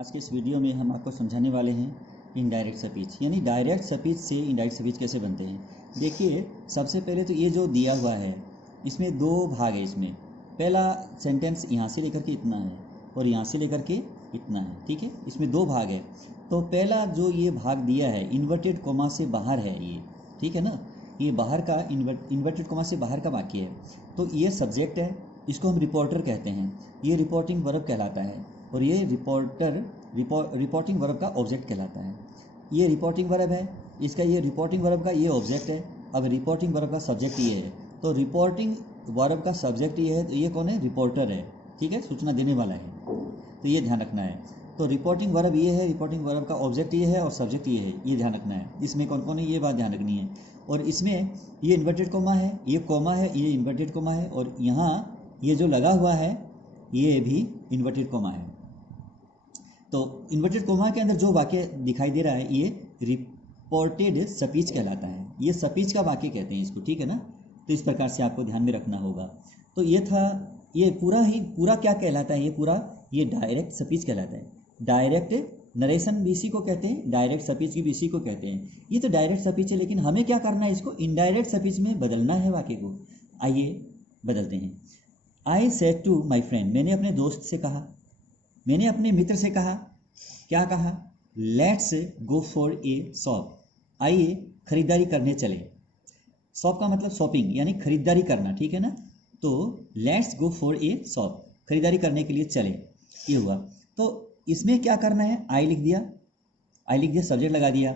आज के इस वीडियो में हम आपको समझाने वाले हैं इनडायरेक्ट स्पीच, यानी डायरेक्ट स्पीच से इनडायरेक्ट स्पीच कैसे बनते हैं। देखिए, सबसे पहले तो ये जो दिया हुआ है इसमें दो भाग है। इसमें पहला सेंटेंस यहाँ से लेकर के इतना है और यहाँ से लेकर के इतना है, ठीक है। इसमें दो भाग है। तो पहला जो ये भाग दिया है इन्वर्टेड कोमा से बाहर है ये, ठीक है ना। ये बाहर का इन्वर्टेड कोमा से बाहर का वाक्य है। तो ये सब्जेक्ट है, इसको हम रिपोर्टर कहते हैं। ये रिपोर्टिंग वर्ब कहलाता है और ये रिपोर्टिंग वर्ब का ऑब्जेक्ट कहलाता है। ये रिपोर्टिंग वर्ब है, इसका ये रिपोर्टिंग वर्ब का ये ऑब्जेक्ट है। अब रिपोर्टिंग वर्ब का सब्जेक्ट ये है, तो रिपोर्टिंग वर्ब का सब्जेक्ट ये है, तो ये कौन है? रिपोर्टर है, ठीक है, सूचना देने वाला है। तो ये ध्यान रखना है। तो रिपोर्टिंग वर्ब ये है, रिपोर्टिंग वर्ब का ऑब्जेक्ट ये है और सब्जेक्ट ये है, ये ध्यान रखना है। इसमें कौन कौन है ये बात ध्यान रखनी है। और इसमें ये इन्वर्टेड कोमा है, ये कोमा है, ये इन्वर्टेड कोमा है, और यहाँ ये जो लगा हुआ है ये भी इन्वर्टेड कोमा है। तो इन्वर्टेड कोमा के अंदर जो वाक्य दिखाई दे रहा है ये रिपोर्टेड स्पीच कहलाता है। ये स्पीच का वाक्य कहते हैं इसको, ठीक है ना। तो इस प्रकार से आपको ध्यान में रखना होगा। तो ये था, ये पूरा क्या कहलाता है? ये डायरेक्ट स्पीच कहलाता है। डायरेक्ट नरेशन भी इसी को कहते हैं, डायरेक्ट स्पीच भी इसी को कहते हैं। ये तो डायरेक्ट स्पीच है, लेकिन हमें क्या करना है? इसको इनडायरेक्ट स्पीच में बदलना है वाक्य को। आइए बदलते हैं। I said to my friend, मैंने अपने दोस्त से कहा, मैंने अपने मित्र से कहा। क्या कहा? Let's go for a shop, आइए खरीदारी करने चले। शॉप का मतलब शॉपिंग यानी खरीदारी करना, ठीक है ना। तो let's go for a shop, खरीदारी करने के लिए चले, ये हुआ। तो इसमें क्या करना है? आई लिख दिया, सब्जेक्ट लगा दिया।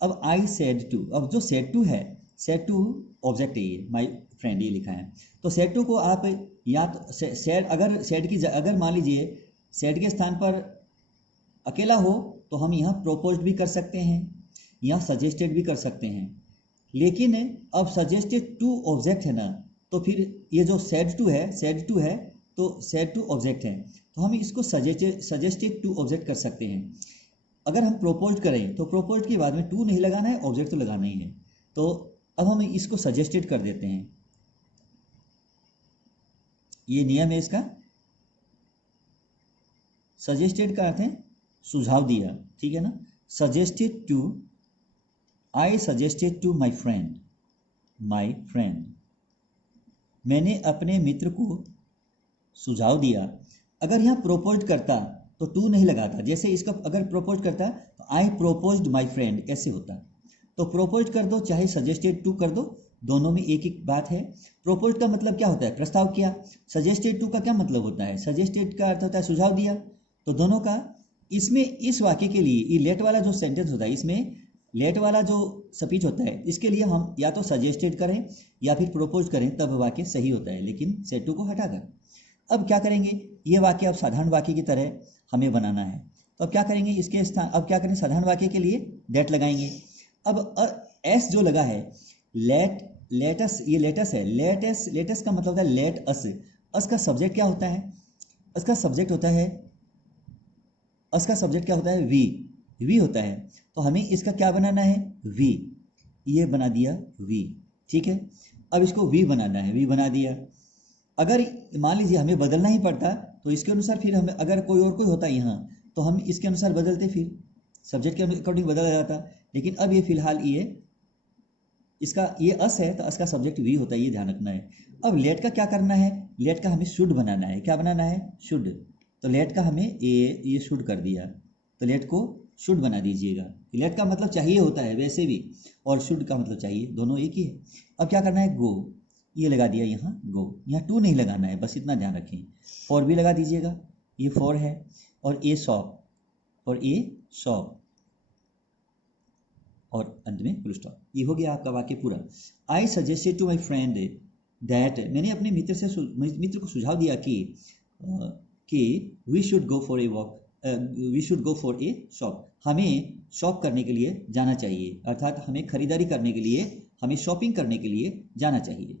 अब आई सेड टू, अब जो सेड टू है, सेड टू ऑब्जेक्ट है, ये माई फ्रेंड ये लिखा है। तो सेड टू को आप या तो सेड, अगर सेड की अगर मान लीजिए सेड के स्थान पर अकेला हो तो हम यहाँ प्रोपोज्ड भी कर सकते हैं, यहाँ सजेस्टेड भी कर सकते हैं। लेकिन अब सजेस्टेड टू ऑब्जेक्ट है ना, तो फिर ये जो सेड टू है तो सेड टू ऑब्जेक्ट है, तो हम इसको सजेस्टेड टू ऑब्जेक्ट कर सकते हैं। अगर हम प्रोपोज्ड करें तो प्रोपोज्ड के बाद में टू नहीं लगाना है, ऑब्जेक्ट तो लगाना ही है। तो अब हम इसको सजेस्टेड कर देते हैं, ये नियम है इसका। सजेस्टेड का अर्थ है सुझाव दिया, ठीक है ना। Suggested to, I suggested to my friend, मैंने अपने मित्र को सुझाव दिया। अगर यहाँ प्रोपोज्ड करता तो टू नहीं लगाता, जैसे इसका अगर प्रोपोज करता तो आई प्रोपोज्ड माई फ्रेंड ऐसे होता। तो प्रोपोज कर दो चाहे सजेस्टेड टू कर दो, दोनों में एक एक बात है। प्रोपोज का मतलब क्या होता है? प्रस्ताव किया। सजेस्टेड टू का क्या मतलब होता है? सजेस्टेड का अर्थ होता है सुझाव दिया। तो दोनों का इसमें, इस वाक्य के लिए ये लेट वाला जो सेंटेंस होता है, इसमें लेट वाला जो स्पीच होता है, इसके लिए हम या तो सजेस्टेड करें या फिर प्रोपोज करें, तब वाक्य सही होता है, लेकिन सेड टू को हटाकर। अब क्या करेंगे? ये वाक्य अब साधारण वाक्य की तरह हमें बनाना है। तो अब क्या करेंगे? इसके स्थान अब क्या करें? साधारण वाक्य के लिए दैट लगाएंगे। अब एस जो लगा है, लेटस, ये लेटस है। लेटस का मतलब होता है लेट अस। अस का सब्जेक्ट क्या होता है? उसका सब्जेक्ट होता है वी होता है। तो हमें इसका क्या बनाना है? वी, ये बना दिया वी, ठीक है। अब इसको वी बनाना है, वी बना दिया। अगर मान लीजिए हमें बदलना ही पड़ता तो इसके अनुसार फिर हमें, अगर कोई होता यहाँ तो हम इसके अनुसार बदलते, फिर सब्जेक्ट के अकॉर्डिंग बदला जाता। लेकिन अब ये फिलहाल ये अस है, तो अस का सब्जेक्ट वी होता है, ये ध्यान रखना है। अब लेट का क्या करना है? लेट का हमें शुड बनाना है। क्या बनाना है? शुड। तो लेट का हमें ये शुड कर दिया, तो लेट को शुड बना दीजिएगा। लेट का मतलब चाहिए होता है वैसे भी, और शुड का मतलब चाहिए, दोनों एक ही है। अब क्या करना है? गो, ये लगा दिया यहाँ गो, यहाँ टू नहीं लगाना है, बस इतना ध्यान रखें। फॉर भी लगा दीजिएगा, ये फॉर है। और ए शॉप, और अंत में फुल स्टॉप। ये हो गया आपका वाक्य पूरा। I suggested to my friend that, मैंने अपने मित्र को सुझाव दिया कि we should go for a shop, हमें शॉप करने के लिए जाना चाहिए, अर्थात हमें खरीदारी करने के लिए, हमें शॉपिंग करने के लिए जाना चाहिए।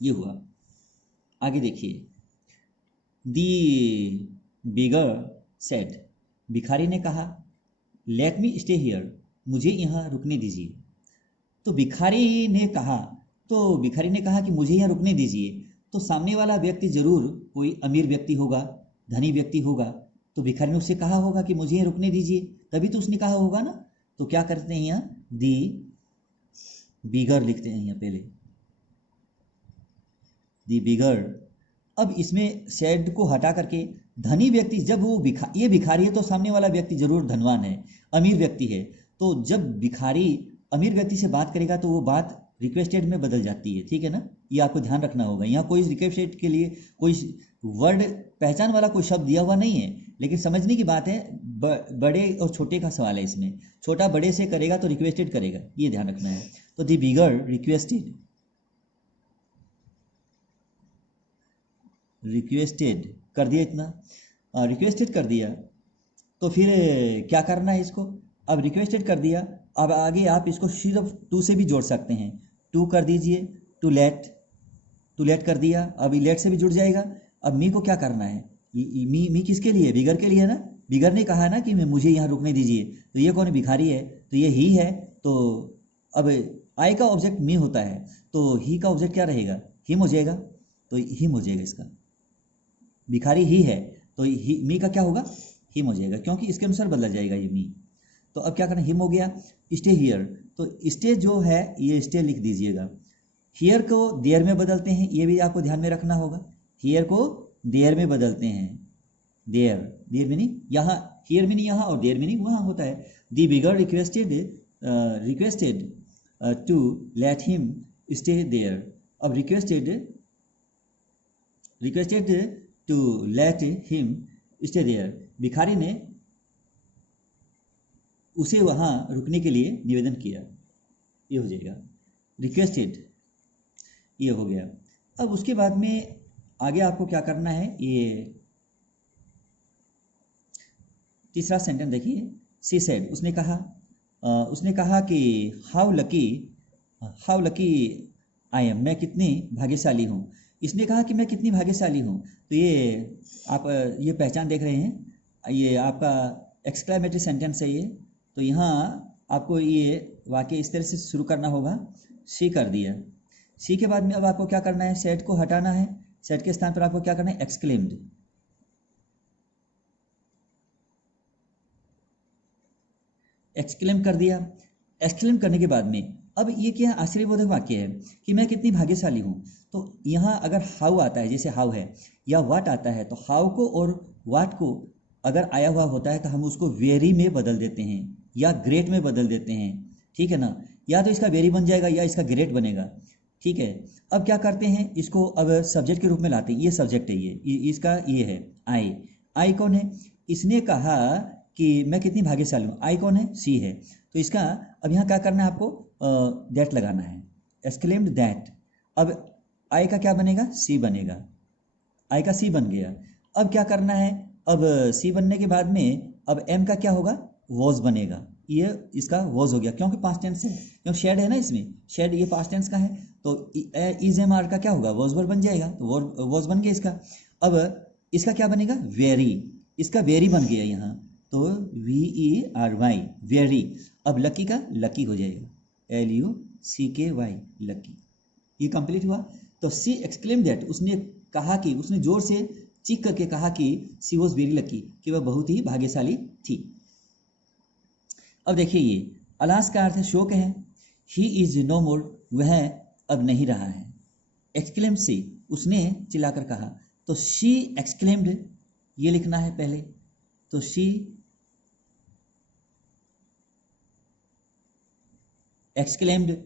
ये हुआ। आगे देखिए। दी बिगर सेड, भिखारी ने कहा, लेट मी स्टे हियर, मुझे यहाँ रुकने दीजिए। तो भिखारी ने कहा कि मुझे यहाँ रुकने दीजिए। तो सामने वाला व्यक्ति जरूर कोई अमीर व्यक्ति होगा, धनी व्यक्ति होगा, तो भिखारी ने उससे कहा होगा कि मुझे रुकने दीजिए, तभी तो उसने कहा होगा ना। तो क्या करते हैं यहाँ, दी बिगर लिखते हैं यहाँ पहले, दी बिगर। अब इसमें शेड को हटा करके धनी व्यक्ति, जब वो ये भिखारी है तो सामने वाला व्यक्ति जरूर धनवान है, अमीर व्यक्ति है। तो जब भिखारी अमीर व्यक्ति से बात करेगा तो वो बात रिक्वेस्टेड में बदल जाती है, ठीक है ना। ये आपको ध्यान रखना होगा। यहाँ कोई रिक्वेस्टेड के लिए कोई वर्ड पहचान वाला कोई शब्द दिया हुआ नहीं है, लेकिन समझने की बात है, बड़े और छोटे का सवाल है इसमें। छोटा बड़े से करेगा तो रिक्वेस्टेड करेगा, ये ध्यान रखना है। तो दी बिगर रिक्वेस्टेड, रिक्वेस्टेड कर दिया इतना, रिक्वेस्टेड कर दिया। तो फिर क्या करना है इसको, अब रिक्वेस्टेड कर दिया, अब आगे आप इसको सिर्फ टू से भी जोड़ सकते हैं। टू कर दीजिए, टू लेट कर दिया, अब लेट से भी जुड़ जाएगा। अब मी को क्या करना है, मी किसके लिए, बिगर के लिए ना। बिगर ने कहा ना कि मुझे यहाँ रुकने दीजिए, तो ये कौन है, भिखारी है, तो ये ही है। तो अब आई का ऑब्जेक्ट मी होता है, तो ही का ऑब्जेक्ट क्या रहेगा, हिम हो जाएगा। तो हिम हो जाएगा इसका, भिखारी ही है तो मी का क्या होगा, हिम हो जाएगा, क्योंकि इसके अनुसार बदला जाएगा ये मी। तो अब क्या करना, हिम हो गया। स्टे हियर, तो स्टे जो है ये स्टे लिख दीजिएगा। हियर को देयर में बदलते हैं, ये भी आपको ध्यान में रखना होगा। हियर को देयर में बदलते हैं, देयर मीनिंग यहाँ, हियर मीनिंग यहाँ और देयर मीनिंग वहाँ होता है। The beggar requested to let him stay there. अब requested to let him stay there, भिखारी ने उसे वहाँ रुकने के लिए निवेदन किया, ये हो जाएगा रिक्वेस्टेड, ये हो गया। अब उसके बाद में आगे आपको क्या करना है, ये तीसरा सेंटेंस देखिए। शी सेड, उसने कहा कि हाउ लकी आई एम, मैं कितनी भाग्यशाली हूँ। इसने कहा कि मैं कितनी भाग्यशाली हूँ। तो ये आप ये पहचान देख रहे हैं, ये आपका एक्सक्लेमेटरी सेंटेंस है ये। तो यहाँ आपको ये वाक्य इस तरह से शुरू करना होगा, शी कर दिया। शी के बाद में अब आपको क्या करना है, सेड को हटाना है। सेड के स्थान पर आपको क्या करना है, एक्सक्लेम्ड। एक्सक्लेम कर दिया। एक्सक्लेम करने के बाद में अब ये क्या आश्चर्यबोधक वाक्य है कि मैं कितनी भाग्यशाली हूँ। तो यहाँ अगर हाउ आता है, जैसे हाउ है, या वाट आता है, तो हाउ को और वाट को अगर आया हुआ होता है तो हम उसको वेरी में बदल देते हैं या ग्रेट में बदल देते हैं, ठीक है ना। या तो इसका वेरी बन जाएगा या इसका ग्रेट बनेगा, ठीक है। अब क्या करते हैं, इसको अब सब्जेक्ट के रूप में लाते हैं। ये सब्जेक्ट है, ये इसका ये है आई कौन है, इसने कहा कि मैं कितनी भाग्यशाली हूँ। आई कौन है, सी है। तो इसका अब यहाँ क्या करना है, आपको दैट लगाना है, एक्सक्लेम्ड दैट। अब आई का क्या बनेगा, सी बनेगा, आई का सी बन गया। अब क्या करना है, अब सी बनने के बाद में अब एम का क्या होगा, वॉज बनेगा। ये इसका वॉज हो गया, क्योंकि पास्ट टेंस है, क्योंकि शेड है ना इसमें, शेड ये पास्ट टेंस का है। तो इज एम आर का क्या होगा, वॉज वर्ब बन जाएगा, तो वॉज बन गया इसका। अब इसका क्या बनेगा, वेरी, इसका वेरी बन गया यहाँ, तो VERY वेरी। अब लकी का लकी हो जाएगा, LUCKY लकी। ये कंप्लीट हुआ। तो सी एक्सक्लेम दैट, उसने कहा कि, उसने जोर से चीख करके कहा कि सी वॉज वेरी लकी, कि वह बहुत ही भाग्यशाली थी। अब देखिए ये अलास का अर्थ है शोक है। ही इज नो मोर, वह अब नहीं रहा है। एक्सक्लेम सी, उसने चिल्लाकर कहा। तो शी एक्सक्लेम्ड, ये लिखना है पहले। तो शी एक्सक्लेम्ड।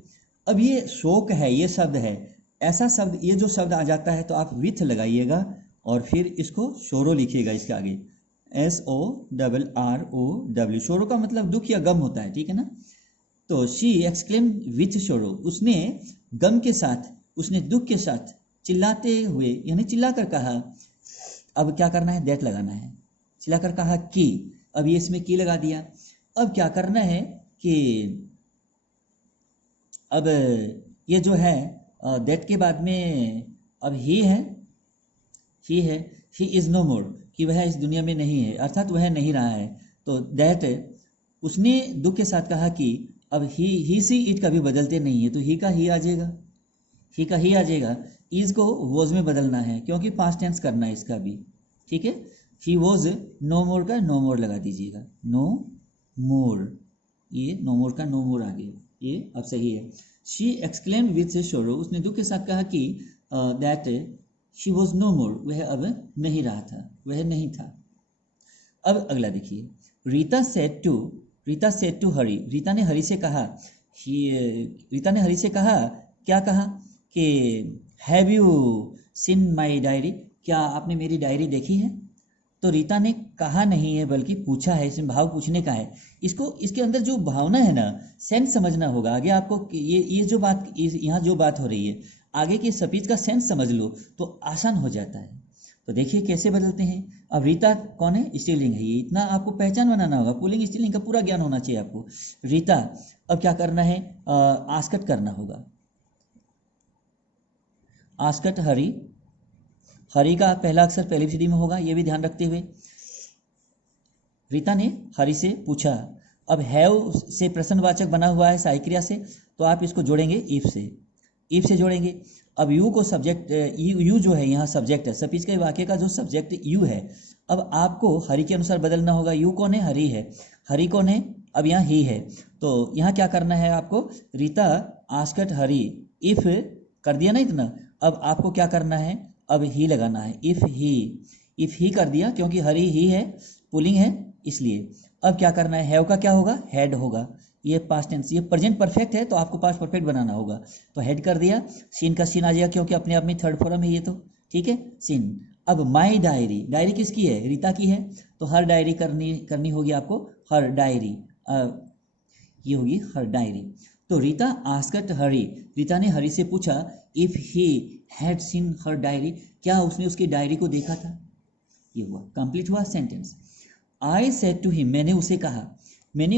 अब ये शोक है, ये शब्द है, ऐसा शब्द, ये जो शब्द आ जाता है तो आप विथ लगाइएगा और फिर इसको शोरो लिखिएगा इसके आगे, SORROW। शोरो का मतलब दुख या गम होता है, ठीक है ना। तो शी एक्सक्लेम विथ शोरो, उसने गम के साथ, उसने दुख के साथ चिल्लाते हुए, यानी चिल्लाकर कहा। अब क्या करना है, दैट लगाना है। चिल्लाकर कहा कि, अब ये इसमें की लगा दिया। अब क्या करना है कि अब ये जो है दैट के बाद में अब ही है, ही इज नो मोर, कि वह इस दुनिया में नहीं है, अर्थात वह नहीं रहा है। तो दैट, उसने दुख के साथ कहा कि, अब ही सी इट कभी बदलते नहीं है, तो ही का ही आ जाएगा, ही का ही आ जाएगा। इज को वॉज में बदलना है, क्योंकि पास्ट टेंस करना है इसका भी, ठीक है। ही वॉज नो मोर का नो मोर लगा दीजिएगा, नो मोर, ये नो मोर का नो मोर आ गया, ये अब सही है। शी एक्सक्लेम्ड विथ शोरो, उसने दुख के साथ कहा कि दैट शी वॉज नो मोर, वह अब नहीं रहा था, वह नहीं था। अब अगला देखिए, रीता सेड टू हरी, रीता ने हरी से कहा, रीता ने हरी से कहा, क्या कहा कि have you seen my diary, क्या आपने मेरी डायरी देखी है? तो रीता ने कहा नहीं है बल्कि पूछा है, इसमें भाव पूछने का है। इसको, इसके अंदर जो भावना है ना, सेंस समझना होगा। आगे आपको ये जो बात, यहाँ जो बात हो रही है, आगे की स्पीच का सेंस समझ लो तो आसान हो जाता है। तो देखिए कैसे बदलते हैं। अब रीता कौन है? स्त्रीलिंग है, ये इतना आपको पहचान बनाना होगा, पुल्लिंग स्त्रीलिंग का पूरा ज्ञान होना चाहिए आपको। रीता, अब क्या करना है, आस्कट करना होगा, आस्कट हरी, हरी का पहला अक्षर पहली विशेषण में होगा, ये भी ध्यान रखते हुए। रीता ने हरी से पूछा, अब हैव से प्रश्नवाचक बना हुआ है सहायक क्रिया से, तो आप इसको जोड़ेंगे इफ से, इफ से जोड़ेंगे। अब यू को सब्जेक्ट, यू जो है यहाँ सब्जेक्ट है, स्पीच के वाक्य का जो सब्जेक्ट यू है, अब आपको हरी के अनुसार बदलना होगा। यू कौन है? हरी है। हरी कौन है? अब यहाँ ही है। तो यहाँ क्या करना है आपको, रीता आस्कट हरी इफ कर दिया ना इतना, अब आपको क्या करना है, अब ही लगाना है, इफ ही कर दिया, क्योंकि हरी ही है, पुलिंग है इसलिए। अब क्या करना है, हैव का क्या होगा, हैड होगा। ये पास्ट टेंस, ये प्रेजेंट परफेक्ट है तो आपको पास्ट परफेक्ट बनाना होगा, तो हेड कर दिया। सीन का सीन आ जाएगा क्योंकि अपने आप में थर्ड फॉर्म है ये, तो ठीक है सीन। अब माई डायरी, डायरी किसकी है? रीता की है, तो हर डायरी करनी होगी आपको, हर डायरी, ये होगी हर डायरी। तो रीता आस्कट हरी, रीता ने हरी से पूछा, if he had seen her diary, क्या उसने उसकी डायरी को देखा था? ये हुआ, कंप्लीट हुआ sentence. I said to him, मैंने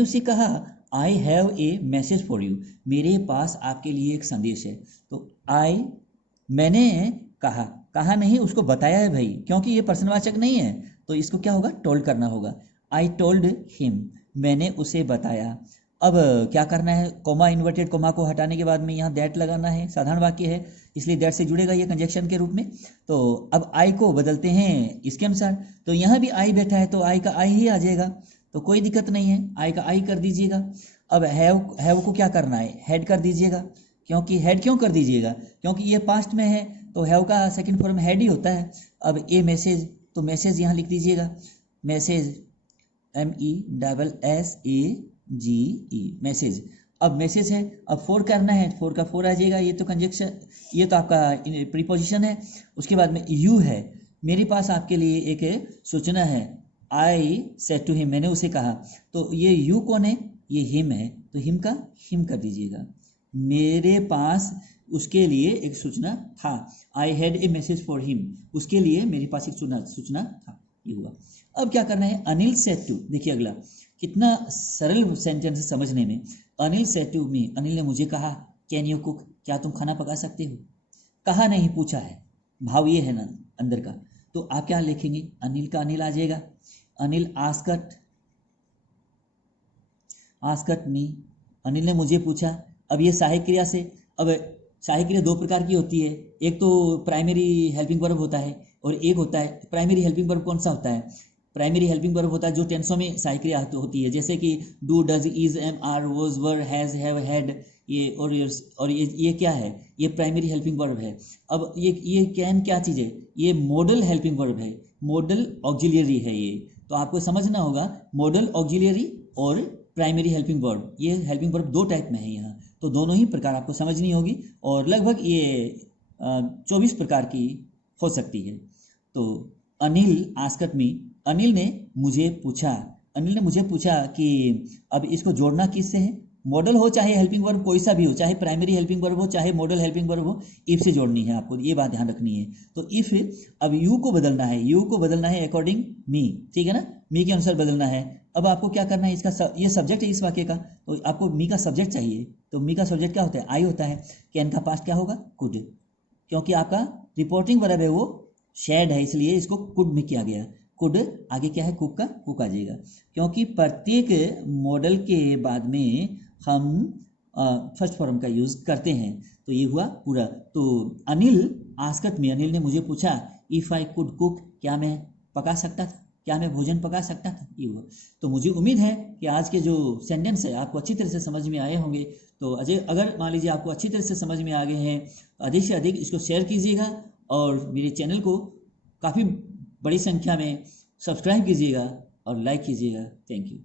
उसे कहा, I have a message for you, मेरे पास आपके लिए एक संदेश है। तो आई, मैंने कहा नहीं, उसको बताया है भाई, क्योंकि ये प्रश्नवाचक नहीं है तो इसको क्या होगा, टोल्ड करना होगा। आई टोल्ड हिम, मैंने उसे बताया। अब क्या करना है, कोमा, इन्वर्टेड कोमा को हटाने के बाद में यहाँ दैट लगाना है, साधारण वाक्य है इसलिए दैट से जुड़ेगा ये कंजक्शन के रूप में। तो अब आई को बदलते हैं इसके अनुसार, तो यहाँ भी आई बैठा है तो आई का आई ही आ जाएगा, तो कोई दिक्कत नहीं है, आई का आई कर दीजिएगा। अब हैव को क्या करना है, हेड कर दीजिएगा, क्योंकि हेड क्यों कर दीजिएगा, क्योंकि ये पास्ट में है तो हैव का सेकंड फॉर्म हेड ही होता है। अब ए मैसेज, तो मैसेज यहाँ लिख दीजिएगा, मैसेज, MESSAGE, मैसेज। अब मैसेज है, अब फोर करना है, फोर का फोर आ जाएगा, ये तो कंजक्शन, ये तो आपका प्रीपोजिशन है। उसके बाद में यू है, मेरे पास आपके लिए एक सूचना है, आई सेड टू हिम, मैंने उसे कहा। तो ये यू कौन है, ये हिम है, तो हिम का हिम कर दीजिएगा, मेरे पास उसके लिए एक सूचना था, I had a message for him, उसके लिए मेरे पास एक सूचना था, ये हुआ। अब क्या करना है, अनिल सेड टू, देखिए अगला कितना सरल सेंटेंस है समझने में। Anil said to me, Anil ने मुझे कहा, कैन यू कुक, क्या तुम खाना पका सकते हो? कहा नहीं, पूछा है, भाव ये है ना अंदर का। तो आप क्या लिखेंगे, अनिल का अनिल आ जाएगा, अनिल आस्कट मी, अनिल ने मुझे पूछा। अब ये सहायक क्रिया से, अब सहायक क्रिया दो प्रकार की होती है, एक तो प्राइमरी हेल्पिंग वर्ब होता है और एक होता है, प्राइमरी हेल्पिंग वर्ब कौन सा होता है, प्राइमरी हेल्पिंग वर्ब होता है जो टेंसों में सहायक क्रिया होती है, जैसे कि do, does, is, am, are, was, were, has, have, had, ये और ये क्या है, ये प्राइमरी हेल्पिंग वर्ब है। अब ये कैन क्या चीज़ है, ये मॉडल हेल्पिंग वर्ब है, मॉडल ऑक्सिलियरी है ये, तो आपको समझना होगा मॉडल ऑक्सिलियरी और प्राइमरी हेल्पिंग वर्ब, ये हेल्पिंग वर्ब दो टाइप में है यहाँ, तो दोनों ही प्रकार आपको समझनी होगी और लगभग ये 24 प्रकार की हो सकती है। तो अनिल आस्कट मी, अनिल ने मुझे पूछा कि अब इसको जोड़ना किससे है, मॉडल हो चाहे हेल्पिंग वर्ब कोई सा भी हो, चाहे प्राइमरी हेल्पिंग वर्ब हो चाहे मॉडल हेल्पिंग वर्ब हो, इफ से जोड़नी है आपको, ये बात ध्यान रखनी है। तो इफ, अब यू को बदलना है अकॉर्डिंग मी, ठीक है ना, मी के अनुसार बदलना है। अब आपको क्या करना है, इसका ये सब्जेक्ट है इस वाक्य का, तो आपको मी का सब्जेक्ट चाहिए, तो मी का सब्जेक्ट क्या होता है, आई होता है। कैन का पास्ट क्या होगा, कुड, क्योंकि आपका रिपोर्टिंग वर्ब है वो शेड है इसलिए इसको कुड में किया गया, कुड आगे क्या है, कुक का कुक आ जाएगा, क्योंकि प्रत्येक मॉडल के बाद में हम फर्स्ट फॉर्म का यूज करते हैं। तो ये हुआ पूरा। तो अनिल आस्कट मी, अनिल ने मुझे पूछा, इफ आई कुड कुक, क्या मैं पका सकता था, क्या मैं भोजन पका सकता था, ये हुआ। तो मुझे उम्मीद है कि आज के जो सेंटेंस है आपको अच्छी तरह से समझ में आए होंगे। तो अगर मान लीजिए आपको अच्छी तरह से समझ में आ गए हैं, अधिक से अधिक इसको शेयर कीजिएगा और मेरे चैनल को काफ़ी बड़ी संख्या में सब्सक्राइब कीजिएगा और लाइक कीजिएगा। Thank you.